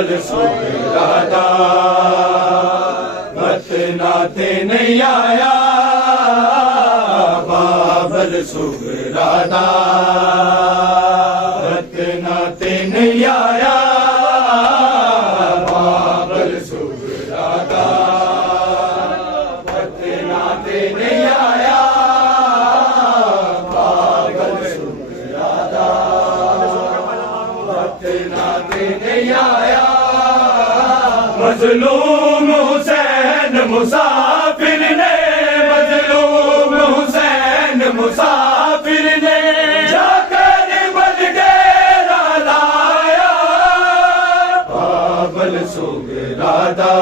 बाबल सुगरादा बतनाते नहीं आया बाबल सुगरादा बतनाते नहीं आया बाबल सुगरादा बतनाते नहीं आया बाबल सुगरादा बतनाते नहीं आया मजलूम हुसैन मुसाफिर ने मजलूम हुसैन मुसाफिर ने जाकर बलगेरा लाया बाबल सुगरादा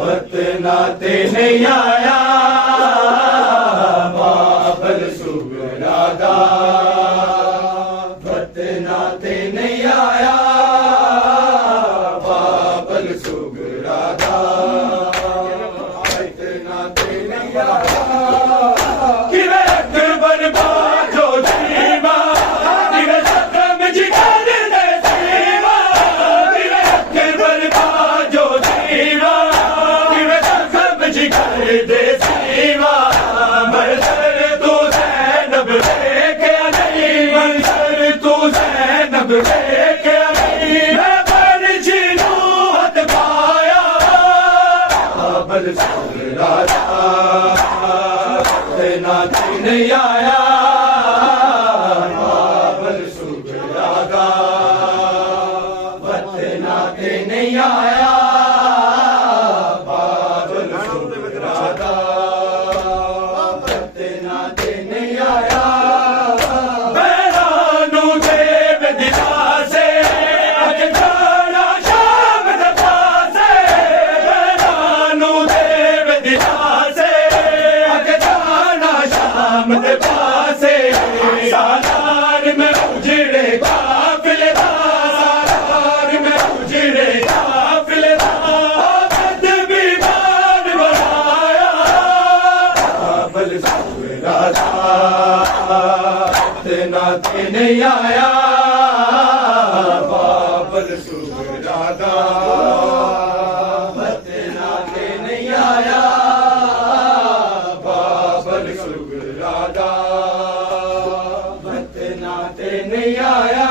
बतनाते नहीं आया बाबल सुगरादा बतनाते नहीं आया बाबल सुगरादा बतनाते नहीं आया किरे अकबर बाजो जीवा किरे सतम जिगर दे जीवा किरे अकबर बाजो जीवा किरे सतम जिगर दे जीवा मंजर तू ज़ैनब लेके आई मंजर तू ज़ैनब लेके आई मैं बरजी नूहत पाया बाबल सुगरादा बतनाते नहीं आया बाबल सुगरादा बतनाते नहीं आया बाबल सुगरादा बतनाते नहीं आया बैरानू देव दिला से अगे जाना शाम दे पासे बैरानू देव दिला से अगे जाना शाम दे पासे सालार में उजड़े काफिले था सालार में उजड़े काफिले था आबद बीमार बनाया बाबल सुगरादा बतनाते नहीं आया बाबल सुगरादा बतनाते नहीं आया बाबल सुगरादा बतनाते नहीं आया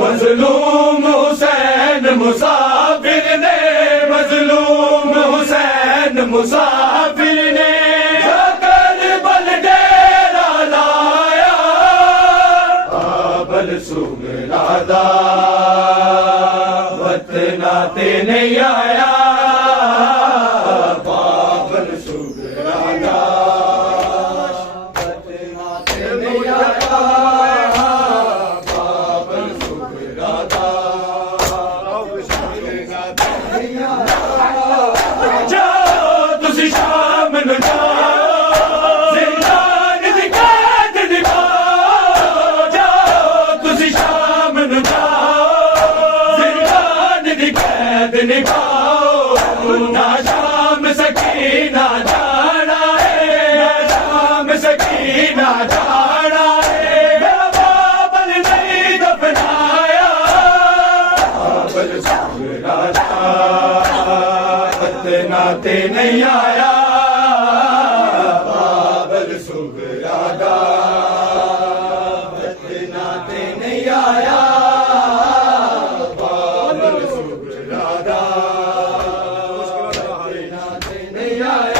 मजलूम हुसैन मुसाफिर ने मजलूम हुसैन मुसाफिर ने जाकर बलगेरा लाया बाबल सुगरादा बतनाते नहीं आया बाबल सुगरादा बतनाते नहीं आया बाबल सुगरादा जाओ तुसी शाम नूं जाओ जिंदान दी कैद निभाओ जाओ तुसी शाम नूं जाओ जिंदान दी कैद निभाओ ना शाम सकीना जाना है ना शाम सकीना जाना है मेरा बाबल नहीं दफनाया बाबल सुगरादा बतनाते नहीं आया बाबल सुगरादा बतनाते नहीं आया बाबल सुगरादा बतनाते नहीं आया